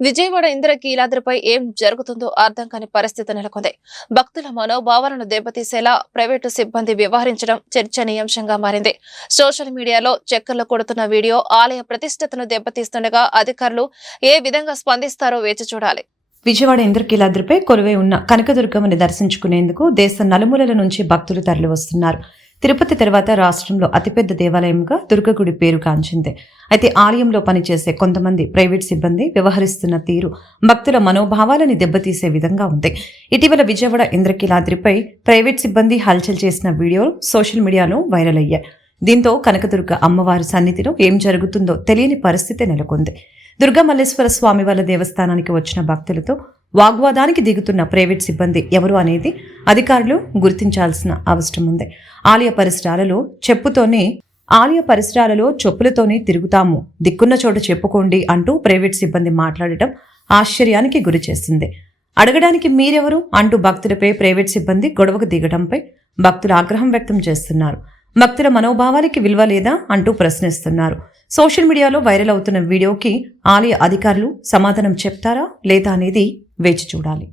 విజయవాడ ఇంద్రకీలాద్రిపై ఏం జరుగుతుందో అర్థం కాని పరిస్థితి నెలకొంది. భక్తుల మనోభావాలను దెబ్బతీసేలా ప్రైవేటు సిబ్బంది వ్యవహరించడం చర్చనీయాంశంగా మారింది. సోషల్ మీడియాలో చక్కర్లు కొడుతున్న వీడియో ఆలయ ప్రతిష్టతను దెబ్బతీస్తుండగా అధికారులు ఏ విధంగా స్పందిస్తారో వేచి చూడాలి. విజయవాడ ఇంద్రకీలాద్రిపై కొలువై ఉన్న కనకదుర్గమ్మని దర్శించుకునేందుకు దేశ నలుమూలల నుంచి భక్తులు తరలివస్తున్నారు. తిరుపతి తర్వాత రాష్ట్రంలో అతిపెద్ద దేవాలయంగా దుర్గగుడి పేరు కాంచింది. అయితే ఆలయంలో పనిచేసే కొంతమంది ప్రైవేట్ సిబ్బంది వ్యవహరిస్తున్న తీరు భక్తుల మనోభావాలని దెబ్బతీసే విధంగా ఉంది. ఇటీవల విజయవాడ ఇంద్రకీలాద్రిపై ప్రైవేట్ సిబ్బంది హల్చల్ చేసిన వీడియోలు సోషల్ మీడియాలో వైరల్ అయ్యాయి. దీంతో కనకదుర్గ అమ్మవారి సన్నిధిలో ఏం జరుగుతుందో తెలియని పరిస్థితి నెలకొంది. దుర్గామల్లేశ్వర స్వామి వాళ్ళ దేవస్థానానికి వచ్చిన భక్తులతో వాగ్వాదానికి దిగుతున్న ప్రైవేట్ సిబ్బంది ఎవరు అనేది అధికారులు గుర్తించాల్సిన అవసరం ఉంది. ఆలయ పరిసరాలలో చెప్పుతోనే ఆలయ పరిసరాలలో చెప్పులతోనే తిరుగుతాము. దిక్కున్న చోట చెప్పుకోండి అంటూ ప్రైవేట్ సిబ్బంది మాట్లాడటం ఆశ్చర్యానికి గురి చేస్తుంది. అడగడానికి మీరెవరు అంటూ భక్తులపై ప్రైవేట్ సిబ్బంది గొడవకు దిగడంపై భక్తులు ఆగ్రహం వ్యక్తం చేస్తున్నారు. భక్తుల మనోభావాలకి విలువ లేదా అంటూ ప్రశ్నిస్తున్నారు. సోషల్ మీడియాలో వైరల్ అవుతున్న వీడియోకి ఆలయ అధికారులు సమాధానం చెప్తారా లేదా అనేది వేచి చూడాలి.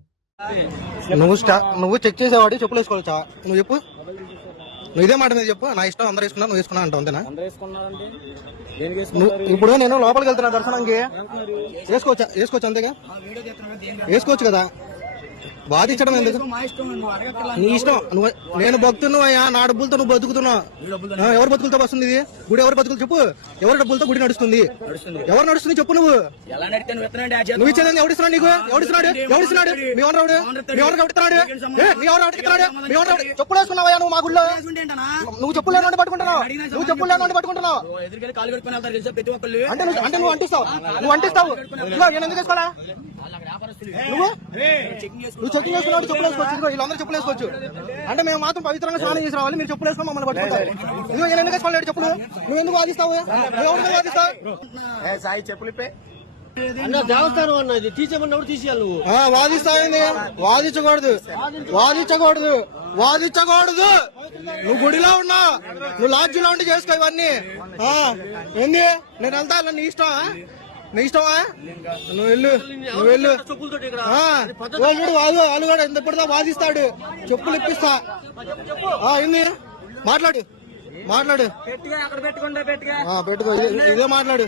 నువ్వు స్టా నువ్వు చెక్ చేసేవాడి చెప్పులు వేసుకోవచ్చా? నువ్వు చెప్పు. నువ్వు ఇదే మాట మీద చెప్పు. నా ఇష్టం అందరు వేసుకున్నా నువ్వు వేసుకున్నా అంటావు అంతేనా? ఇప్పుడు నేను లోపలికి వెళ్తున్నా దర్శనానికి వేసుకోవచ్చా? వేసుకోవచ్చు అంతేగా? వేసుకోవచ్చు కదా? వాదించడం ఎందుకు? నీ ఇష్టం. నువ్వు నేను బతుకుతున్నావు అయ్యా నా డబ్బులతో నువ్వు బతుకుతున్నావు ఎవరి బతుకులతో వస్తుంది ఇది? గుడి ఎవరి బతుకులు చెప్పు. ఎవరి డబ్బులతో గుడి నడుస్తుంది? ఎవరు నడుస్తుంది చెప్పు నువ్వు. నువ్వు ఇచ్చేది ఎవడిస్తున్నాడు నీకు? ఎవడిస్తున్నాడు ఎవడిస్తున్నాడు మీ ఎవరు రావుడు మీ ఎవరు ఎవడిస్తున్నాడు ఏ, మీ ఎవరు ఎవడిస్తున్నాడు మీ ఎవరు చెప్పులు వేసుకున్నావా నువ్వు మా గుళ్ళో? నువ్వు చెప్పులు లేని పట్టుకుంటున్నావు. నువ్వు చెప్పులు లేని పట్టుకుంటున్నావు. అంటే నువ్వు అంటే నువ్వు అంటిస్తావు. నువ్వు అంటిస్తావు. నేను ఎందుకు వేసుకోవాలా? నువ్వు? నువ్వు చెప్పులు వేసుకున్నావు చెప్పులు వేసుకోవచ్చు. వీళ్ళందరూ చెప్పులు వేసుకోవచ్చు. అంటే మేము మాత్రం పవిత్రంగా స్నానం చేసి రావాలి మీరు చెప్పులు వేసుకొని మమ్మల్ని పట్టుకుంటారు. ఇదిగో నేను ఎందుకు చెప్పులు? నువ్వు ఎందుకు వాదిస్తావు? నువ్వు ఎవరితో వాదిస్తావు? దేవస్థానం అన్నది తీసేమన్నప్పుడు తీసేయాలి నువ్వు. వాదించకూడదు. వాదించకూడదు. వాదించకూడదు. నువ్వు గుడిలో ఉన్నావు నువ్వు లాడ్జిలో ఉండి చేసుకో ఇవన్నీ. ఆ, ఏంది? నేను వెళ్తా నీ ఇష్టమా? నీ ఇష్టమా? నువ్వు వెళ్ళు నువ్వు వెళ్ళు. వాళ్ళు వాదు వాళ్ళు కూడా ఎంత పడితే వాదిస్తాడు. చెప్పులు ఇప్పిస్తా. ఆ, ఏంది? మాట్లాడు. మాట్లాడు. పెట్టుకో ఇదే మాట్లాడు.